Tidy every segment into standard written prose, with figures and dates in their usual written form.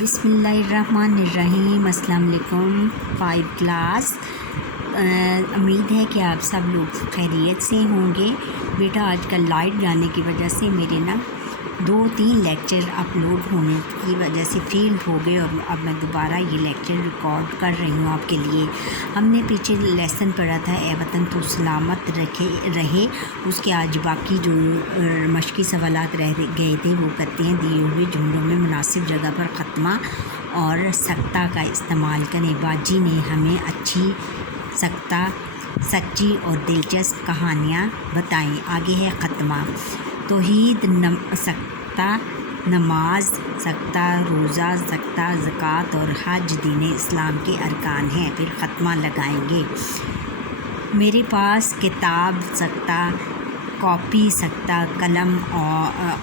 بسم اللہ الرحمن الرحیم۔ السلام علیکم 5 کلاس۔ امید ہے کہ آپ سب لوگ خیریت سے ہوں گے۔ بیٹا آج کل لائٹ جانے کی وجہ سے میرے 2-3 لیکچر اپلوڈ ہونے کی وجہ سے فیل ہو گئے اور اب میں دوبارہ یہ لیکچر ریکارڈ کر رہی ہوں آپ کے لیے۔ ہم نے پیچھے لیسن پڑھا تھا اے وطن تو سلامت رہے، اس کے آج باقی جو مشقی سوالات رہ گئے تھے وہ کرتے ہیں۔ دیے ہوئے جملوں میں مناسب جگہ پر خاتمہ اور سکتہ کا استعمال کریں۔ باجی نے ہمیں اچھی سچی اور دلچسپ کہانیاں بتائیں۔ آگے ہے خاتمہ۔ توحید، سکتہ، نماز، سکتہ، روزہ، سکتہ، زکوٰۃ اور حج دین اسلام کے ارکان ہیں۔ پھر خاتمہ لگائیں گے۔ میرے پاس کتاب، سکتہ، کاپی، سکتہ،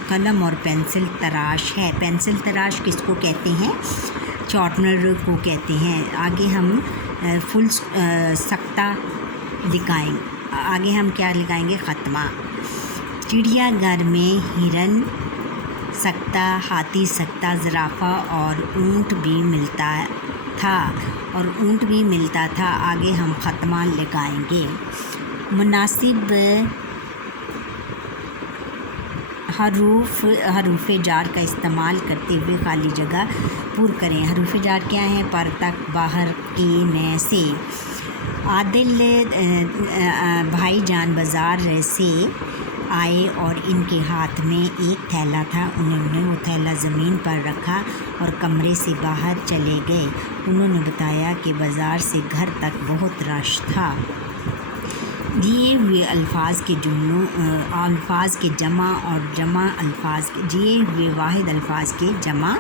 قلم اور پینسل تراش ہے۔ پینسل تراش کس کو کہتے ہیں؟ شارپنر کو کہتے ہیں۔ آگے ہم فل سکتہ لکھائیں۔ آگے ہم کیا لگائیں گے؟ خاتمہ۔ چڑیا گھر میں ہرن سکتہ، ہاتھی سکتہ، زرافہ اور اونٹ بھی ملتا تھا۔ آگے ہم خاتمہ لگائیں گے۔ مناسب حروف جار کا استعمال کرتے ہوئے خالی جگہ پر کریں۔ حروف جار کیا ہیں؟ پر، تک، باہر، کے، میں، سے۔ عادل بھائی جان بازار سے آئے اور ان کے ہاتھ میں ایک تھیلا تھا۔ انہوں نے وہ تھیلا زمین پر رکھا اور کمرے سے باہر چلے گئے۔ انہوں نے بتایا کہ بازار سے گھر تک بہت رش تھا۔ دیے ہوئے الفاظ کے جمع اور جمع الفاظ کے دیے ہوئے واحد الفاظ کے جمع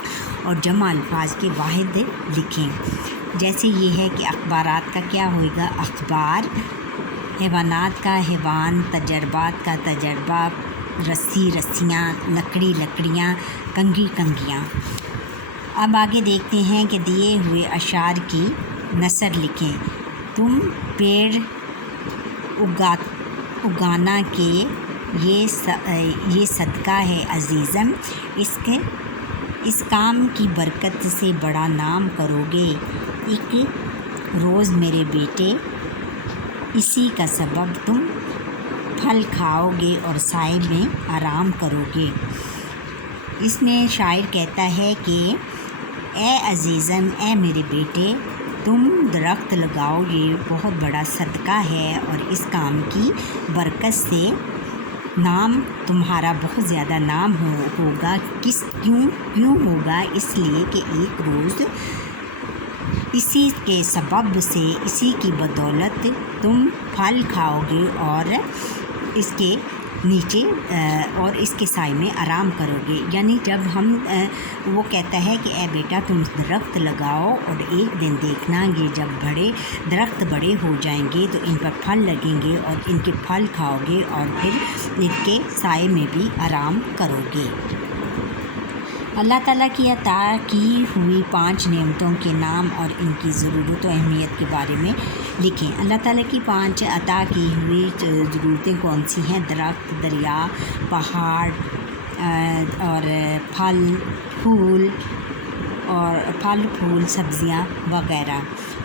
اور جمع الفاظ کے واحد لکھیں۔ جیسے یہ ہے کہ اخبارات کا کیا ہوئے گا؟ اخبار۔ حیوانات کا حیوان، تجربات کا تجربہ، رسی رسیاں، لکڑی لکڑیاں، کنگھی کنگھیاں۔ اب آگے دیکھتے ہیں کہ دیے ہوئے اشعار کی نثر لکھیں۔ تم پیڑ اگانا کہ یہ صدقہ ہے عزیزم، اس کام کی برکت سے بڑا نام کرو گے ایک روز میرے بیٹے، اسی کا سبب تم پھل کھاؤ گے اور سائے میں آرام کرو گے۔ اس میں شاعر کہتا ہے کہ اے عزیزم، اے میرے بیٹے، تم درخت لگاؤ، یہ بہت بڑا صدقہ ہے اور اس کام کی برکت سے تمہارا بہت زیادہ نام ہوگا۔ کیوں ہوگا؟ اس لیے کہ ایک روز اسی کے سبب سے، اسی کی بدولت تم پھل کھاؤ گے اور اس کے نیچے اور اس کے سائے میں آرام کرو گے۔ یعنی جب وہ کہتا ہے کہ اے بیٹا تم درخت لگاؤ اور ایک دن دیکھنا یہ جب درخت بڑے ہو جائیں گے تو ان پر پھل لگیں گے اور ان کے پھل کھاؤ گے اور پھر ان کے سائے میں بھی آرام کرو گے۔ اللہ تعالیٰ کی عطا کی ہوئی 5 نعمتوں کے نام اور ان کی ضرورت و اہمیت کے بارے میں لکھیں۔ اللہ تعالیٰ کی 5 عطا کی ہوئی ضرورتیں کون سی ہیں؟ درخت، دریا، پہاڑ اور پھل پھول، سبزیاں وغیرہ۔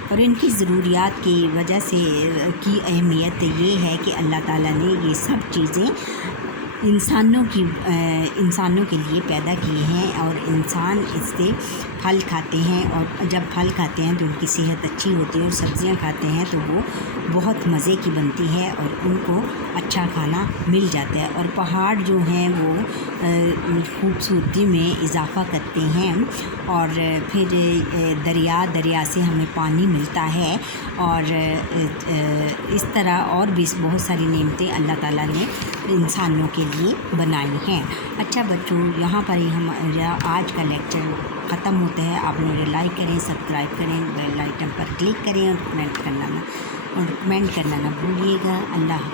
اور ان کی ضروریات کی وجہ سے کی اہمیت یہ ہے کہ اللہ تعالیٰ نے یہ سب چیزیں انسانوں کے لیے پیدا کیے ہیں اور انسان اس سے پھل کھاتے ہیں اور جب پھل کھاتے ہیں تو ان کی صحت اچھی ہوتی ہے اور سبزیاں کھاتے ہیں تو وہ بہت مزے کی بنتی ہے اور ان کو اچھا کھانا مل جاتا ہے۔ اور پہاڑ جو ہیں وہ خوبصورتی میں اضافہ کرتے ہیں اور پھر دریا سے ہمیں پانی ملتا ہے اور اس طرح اور بھی بہت ساری نعمتیں اللہ تعالیٰ نے انسانوں کے لیے بنائی ہیں۔ اچھا بچوں، یہاں پر ہی ہمارا آج کا لیکچر ختم ہوتا ہے۔ آپ میرے لائک کریں، سبسکرائب کریں، بیل آئیکن پر کلک کریں اور کمنٹ کرنا نہ بھولیے گا۔ اللہ حافظ۔